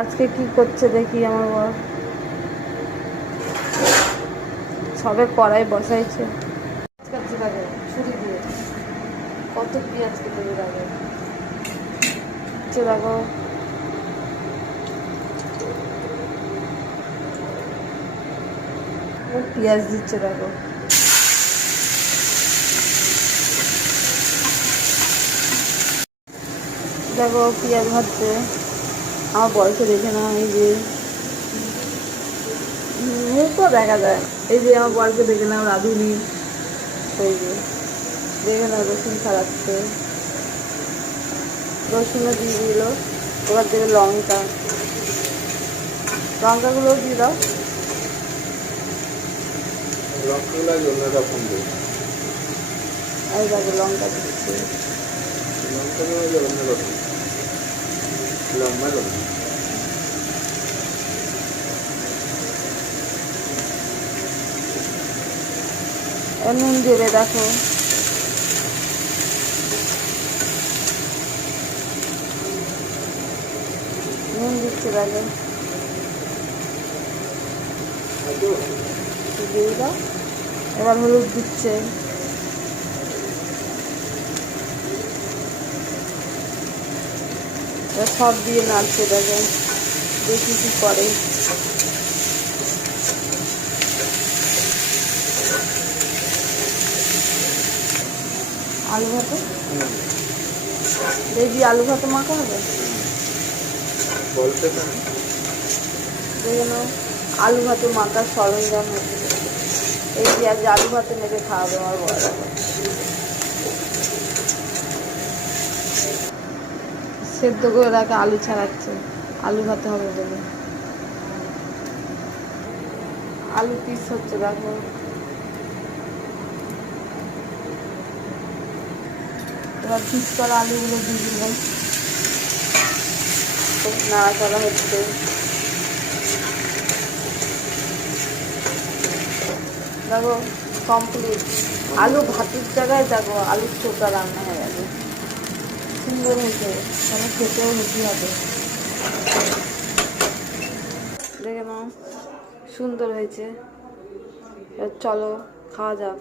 আজকে কি করছে দেখি আমার বর। সবে কড়াই বসাইছে। কাটছে দেখো ছুরি দিয়ে, কত পেঁয়াজ কেটে দেখো। দেখো পেঁয়াজ দিচ্ছে দেখো। দেখো পেঁয়াজ ভাজছে। আমার বরকে দেখে না, এই যে মুখও দেখা যায়। এই যে আমার বরকে দেখে নাও, রাঁধুনি। এই যে দেখে নাও, রসুন ছাড়াচ্ছে, রসুনও দিয়ে দিল। এবার দেবে লঙ্কা, লঙ্কাগুলোও দিয়ে দাও। লঙ্কাগুলো অন্যরকম দেয়। এই দেখো লঙ্কা দিচ্ছে, লঙ্কাগুলো অন্যরকম, লম্বা লম্বা। নুন দেবে দেখো। নুন দিচ্ছে দেখো, দিয়ে দাও। এবার হলুদ দিচ্ছে। এবার সব দিয়ে নাড়ছে দেখো, দেখি কি করে। আলু ভাতে দেখি, আলু ভাতে মাখা হবে বলতে দেখে নাও। আলু ভাতে মাখার সরঞ্জাম হচ্ছে। এই যে আজ আলু ভাতে মেখে খাওয়াবে আমার বড়। সেদ্ধ করে রাখে আলু ছাড়াচ্ছে, আলু ভাতে হবে বলে। আলু পিস হচ্ছে দেখো। এবার পিস করা আলুগুলো দিয়ে দিলাম, খুব নাড়াচাড়া হচ্ছে। দেখো কমপ্লিট। আলু ভাতের জায়গায় দেখো আলুর চোখা রান্না হয়ে গেছে। সুন্দর হয়েছে, তাহলে খেতেও হেঁটে হবে। দেখে নাও সুন্দর হয়েছে। চলো খাওয়া যাক।